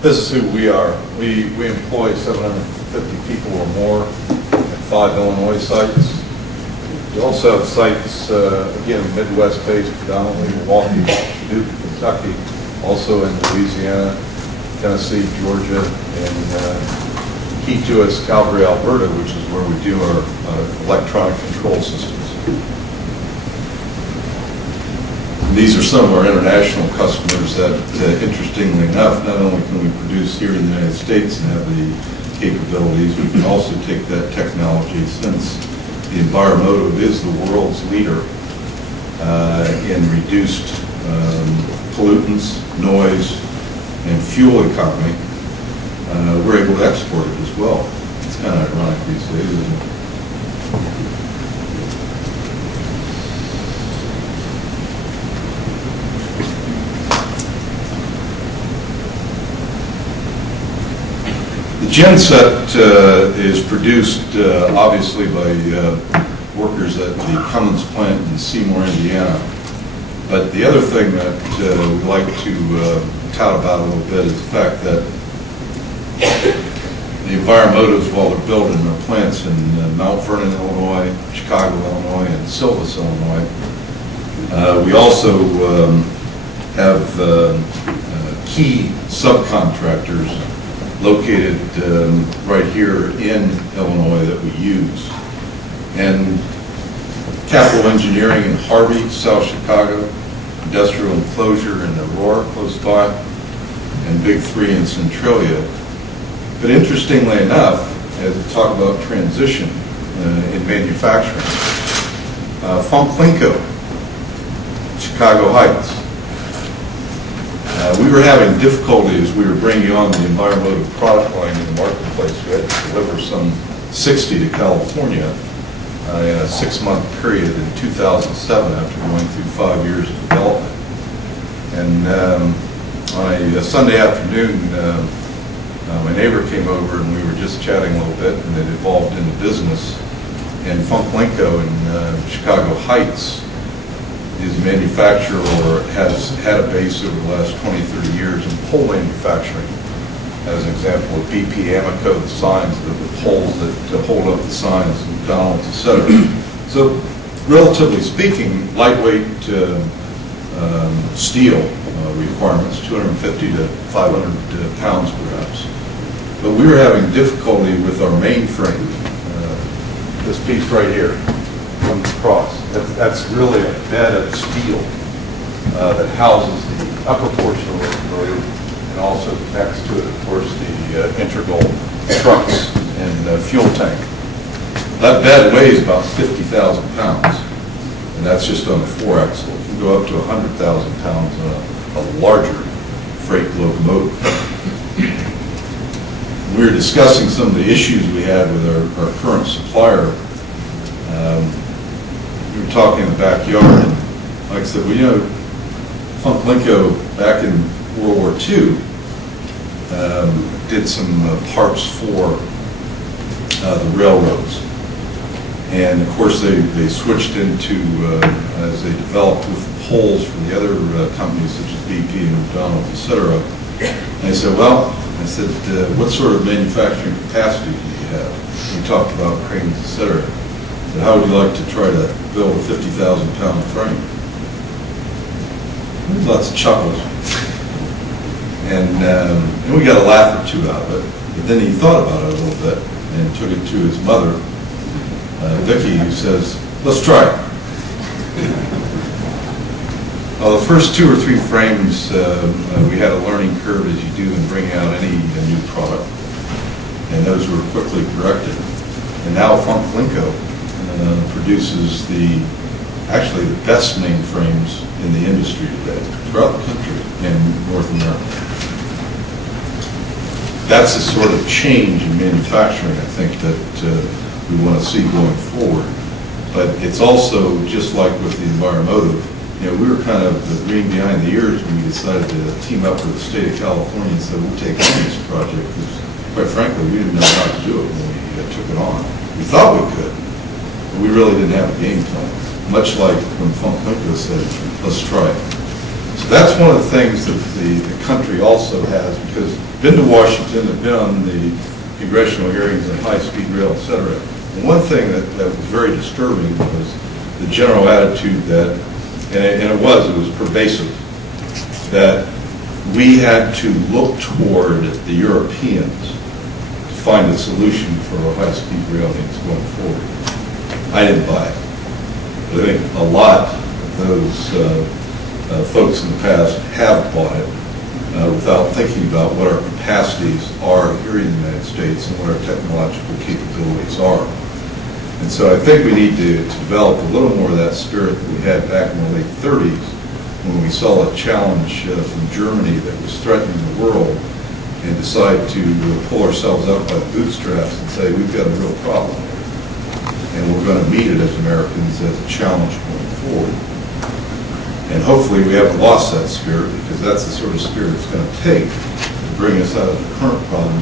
This is who we are. We employ 750 people or more at 5 Illinois sites. We also have sites, again, Midwest-based, predominantly Milwaukee, Duke, Kentucky, also in Louisiana, Tennessee, Georgia, and key to us, Calgary, Alberta, which is where we do our electronic control systems. And these are some of our international customers that, interestingly enough, not only can we produce here in the United States and have the capabilities, we can also take that technology, since the Enviromotive is the world's leader in reduced pollutants, noise, and fuel economy. We're able to export it as well. It's kind of ironic these days, isn't it? The genset is produced obviously by workers at the Cummins plant in Seymour, Indiana. But the other thing that we'd like to tout about a little bit is the fact that the Enviromotives, while they're building their plants in Mount Vernon, Illinois, Chicago, Illinois, and Silvis, Illinois, we also have key subcontractors located right here in Illinois that we use. And Capital Engineering in Harvey, South Chicago, Industrial Enclosure in Aurora, close by, and Big 3 in Centralia. But interestingly enough, as we talk about transition in manufacturing, Funklinko, Chicago Heights. We were having difficulty as we were bringing on the Enviromotive product line in the marketplace. We had to deliver some 60 to California in a 6-month period in 2007 after going through 5 years of development. And on a Sunday afternoon, my neighbor came over and we were just chatting a little bit, and it evolved into business. And Funklinko in Chicago Heights is a manufacturer, or has had a base over the last 20, 30 years in pole manufacturing. As an example of BP Amoco, the signs, the poles that hold up the signs, McDonald's, etc. So, relatively speaking, lightweight steel requirements, 250 to 500 pounds perhaps. But we were having difficulty with our mainframe. This piece right here comes across. That's really a bed of steel that houses the upper portion of the locomotive, and also next to it, of course, the integral trucks and fuel tank. That bed weighs about 50,000 pounds, and that's just on the 4-axle. It can go up to 100,000 pounds on a larger freight locomotive. We were discussing some of the issues we had with our current supplier. We were talking in the backyard, and like I said, well, you know, Funklinko back in World War II did some parts for the railroads. And of course they switched into, as they developed with poles for the other companies such as BP and McDonald's, etc. And I said, well, what sort of manufacturing capacity do you have? We talked about cranes, etc. So how would you like to try to build a 50,000 pound frame? There's lots of chuckles. And we got a laugh or two out of it. But then he thought about it a little bit and took it to his mother, Vicky, who says, let's try it. Well, the first 2 or 3 frames, we had a learning curve, as you do in bringing out any new product. And those were quickly corrected. And now Funklinko produces actually the best mainframes in the industry today, throughout the country and North America. That's the sort of change in manufacturing, I think, that we want to see going forward. But it's also, just like with the Enviromotive, you know, we were kind of the green behind the ears when we decided to team up with the state of California and said, we'll take on this project, because quite frankly, we didn't know how to do it when we took it on. We thought we could, but we really didn't have a game plan. Much like when Funklinko said, let's try it. So that's one of the things that the country also has, because been to Washington, have been on the congressional hearings on high-speed rail, et cetera. And one thing that was very disturbing was the general attitude that, and it was pervasive, that we had to look toward the Europeans to find a solution for our high-speed rail needs going forward. I didn't buy it. But I think a lot of those folks in the past have bought it without thinking about what our capacities are here in the United States and what our technological capabilities are. And so I think we need to develop a little more of that spirit that we had back in the late 30s when we saw a challenge from Germany that was threatening the world and decide to pull ourselves up by the bootstraps and say, we've got a real problem here. And we're going to meet it as Americans as a challenge going forward. And hopefully we haven't lost that spirit, because that's the sort of spirit it's going to take to bring us out of the current problem